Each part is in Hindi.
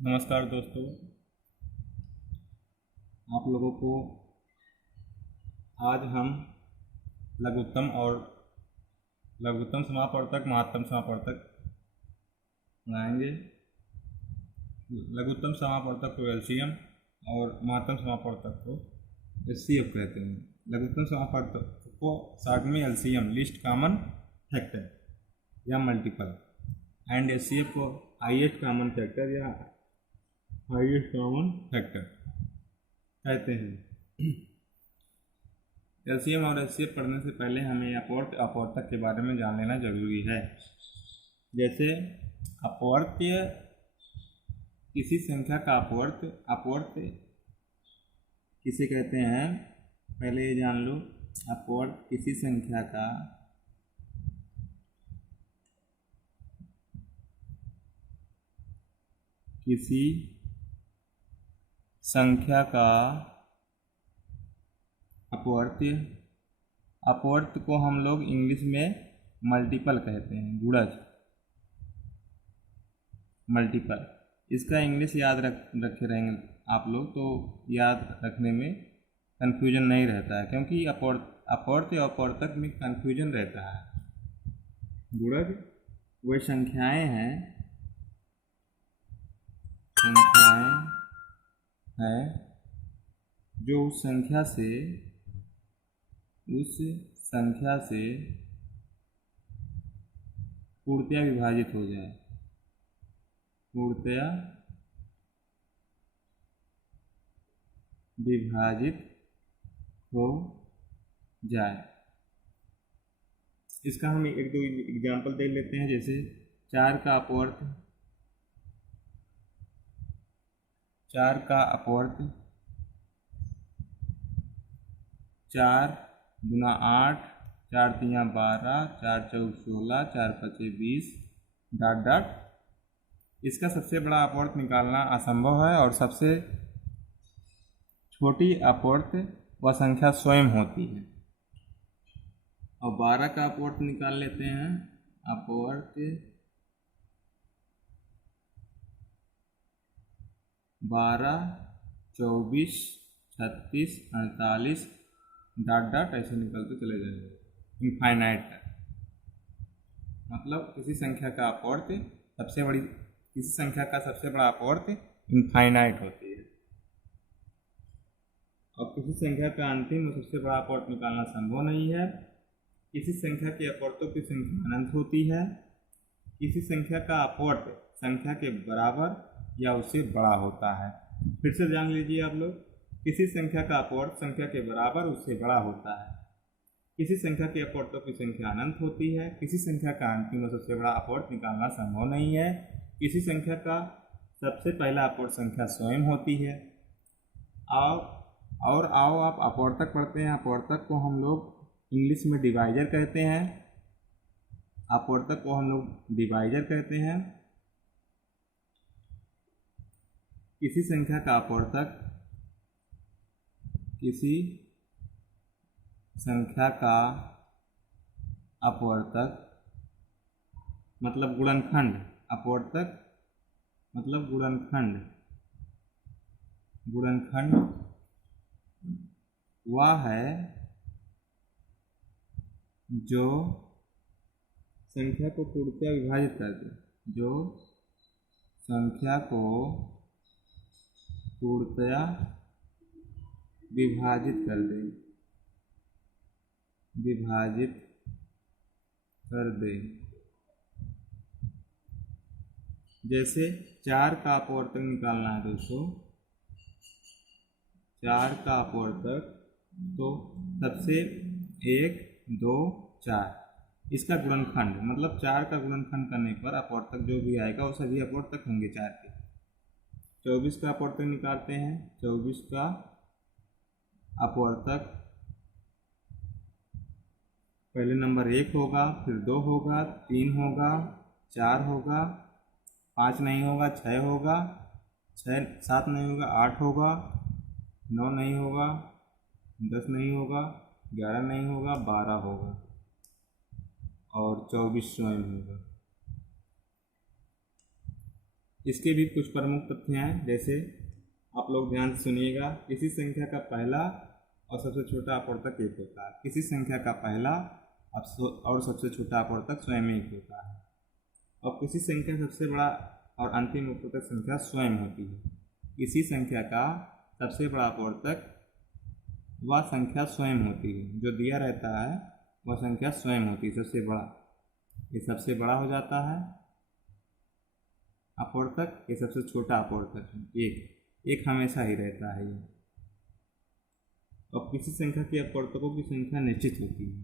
नमस्कार दोस्तों, आप लोगों को आज हम लघुत्तम समापवर्तक महत्तम समापवर्तक बनाएंगे। लघुत्तम समापवर्तक को एलसीएम और महत्तम समापवर्तक को एचसीएफ कहते हैं। लघुत्तम समापवर्तक को शॉर्ट में एलसीएम लिस्ट कॉमन फैक्टर या मल्टीपल एंड एचसीएफ को हाईएस्ट कॉमन फैक्टर या हाईएस्ट कॉमन फैक्टर कहते हैं। एलसीएम और एचसीएफ पढ़ने से पहले हमें अपवर्तक के बारे में जान लेना जरूरी है। जैसे अपवर्त्य, किसी संख्या का अपवर्त्य किसे कहते हैं, पहले ये जान लो। अपवर्त्य किसी संख्या का अपवर्त्य को हम लोग इंग्लिश में मल्टीपल कहते हैं, गुणज मल्टीपल। इसका इंग्लिश याद रखे रहेंगे आप लोग तो याद रखने में कन्फ्यूजन नहीं रहता है, क्योंकि अपवर्त्य और अपवर्तक में कन्फ्यूजन रहता है। गुणज वे संख्याएं हैं जो उस संख्या से पूर्णतया विभाजित हो जाए, इसका हम एक दो एग्जाम्पल दे लेते हैं। जैसे 4 का अपवर्त्य 4 गुना 8, 4 तियाँ 12, 4 चौक 16, 4 पचे 20 ... इसका सबसे बड़ा अपवर्त्य निकालना असंभव है और सबसे छोटी अपवर्त्य वह संख्या स्वयं होती है। और 12 का अपवर्त्य निकाल लेते हैं। अपवर्त्य 12, 24, 36, 48 ... ऐसे निकलते चले जाएंगे इनफाइनाइट तक। मतलब किसी संख्या का सबसे बड़ा अपवर्त्य इनफाइनाइट होती है और किसी संख्या का अंतिम और सबसे बड़ा अपवर्त्य निकालना संभव नहीं है। किसी संख्या के अपवर्त्यों की संख्या अनंत होती है। किसी संख्या का अपवर्त्य संख्या के बराबर या उससे बड़ा होता है। फिर से जान लीजिए आप लोग, किसी संख्या का अपवर्त्य संख्या के बराबर उससे बड़ा होता है। किसी संख्या के अपवर्त्यों की संख्या अनंत होती है। किसी संख्या का अंतिम और सबसे बड़ा अपवर्त्य निकालना संभव नहीं है। किसी संख्या का सबसे पहला अपवर्त्य संख्या स्वयं होती है। आओ आप अपवर्तक पढ़ते हैं। अपवर्तक को हम लोग इंग्लिश में डिवाइजर कहते हैं। किसी संख्या का अपवर्तक मतलब गुणनखंड। अपवर्तक मतलब गुणनखंड वह है जो संख्या को पूर्णतया विभाजित कर दे। विभाजित कर दे। जैसे 4 का अपवर्तक निकालना है दोस्तों। 4 का अपवर्तक तो सबसे 1, 2, 4 इसका गुणनखंड मतलब 4 का गुणनखंड करने पर अपवर्तक जो भी आएगा वो सभी अपवर्तक होंगे 4 के। 24 का अपवर्तक निकालते हैं। 24 का अपवर्तक पहले नंबर 1 होगा, फिर 2 होगा, 3 होगा, 4 होगा, 5 नहीं होगा, 6 होगा, 7 नहीं होगा, 8 होगा, 9 नहीं होगा, 10 नहीं होगा, 11 नहीं होगा, 12 होगा और 24 स्वयं होगा। इसके भी कुछ प्रमुख तथ्य हैं, जैसे आप लोग ध्यान से सुनिएगा। किसी संख्या का पहला और सबसे छोटा अपवर्तक एक होता है। किसी संख्या का पहला और सबसे छोटा अपवर्तक स्वयं एक होता है। और किसी संख्या का सबसे बड़ा और अंतिम अपवर्तक संख्या स्वयं होती है। किसी संख्या का सबसे बड़ा अपवर्तक वह संख्या स्वयं होती है, जो दिया रहता है वह संख्या स्वयं होती है, सबसे बड़ा। ये सबसे बड़ा हो जाता है अपवर्तक, ये सबसे छोटा अपवर्तक है एक हमेशा ही रहता है ये। और किसी संख्या के अपवर्तकों की संख्या निश्चित होती है।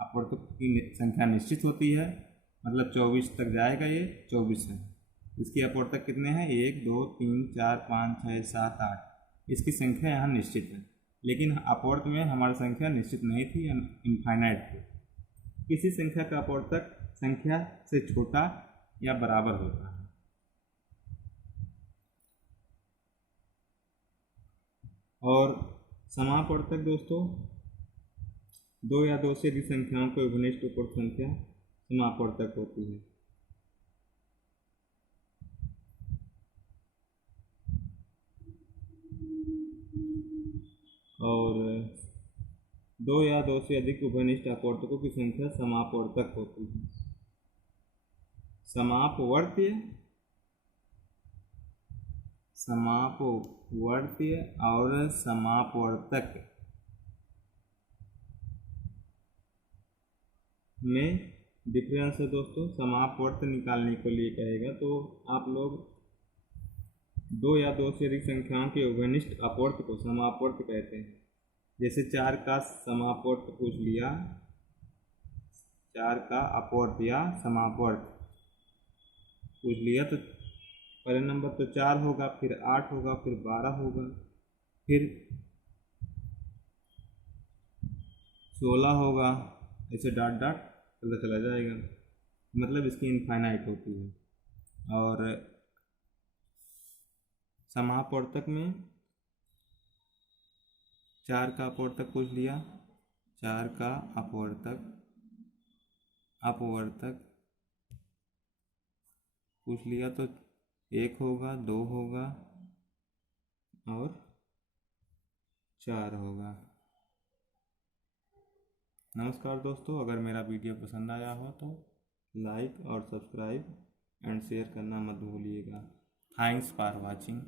अपवर्तकों की संख्या निश्चित होती है, मतलब 24 तक जाएगा, ये 24 है। इसके अपवर्तक कितने हैं? 1 2 3 4 5 6 7 8। इसकी संख्या यहाँ निश्चित है, लेकिन अपवर्त में हमारी संख्या निश्चित नहीं थी, इनफाइनाइट थी। किसी संख्या का अपवर्तक संख्या से छोटा या बराबर होता है। और समापवर्तक दोस्तों, 2 या 2 से अधिक संख्याओं को घनिष्ठ उपवर्त संख्या समापवर्तक होती है। और 2 या 2 से अधिक उभयनिष्ठ अपवर्तकों की संख्या समापवर्तक होती है। समापवर्त्य और समापवर्तक में डिफरेंस है दोस्तों। समापवर्त निकालने के लिए कहेगा तो आप लोग 2 या 2 से अधिक संख्याओं के उभयनिष्ठ अपवर्त को समापवर्त कहते हैं। जैसे 4 का समापवर्त पूछ लिया, 4 का अपवर्त या समापवर्त पूछ लिया, तो पहले नंबर तो 4 होगा, फिर 8 होगा, फिर 12 होगा, फिर 16 होगा, ऐसे डॉट डॉट चला जाएगा। मतलब इसकी इनफाइनाइट होती है। और समापवर्तक में 4 का अपवर्तक पूछ लिया, 4 का अपवर्तक पूछ लिया तो 1 होगा, 2 होगा और 4 होगा। नमस्कार दोस्तों, अगर मेरा वीडियो पसंद आया हो तो लाइक और सब्सक्राइब एंड शेयर करना मत भूलिएगा। Thanks for watching.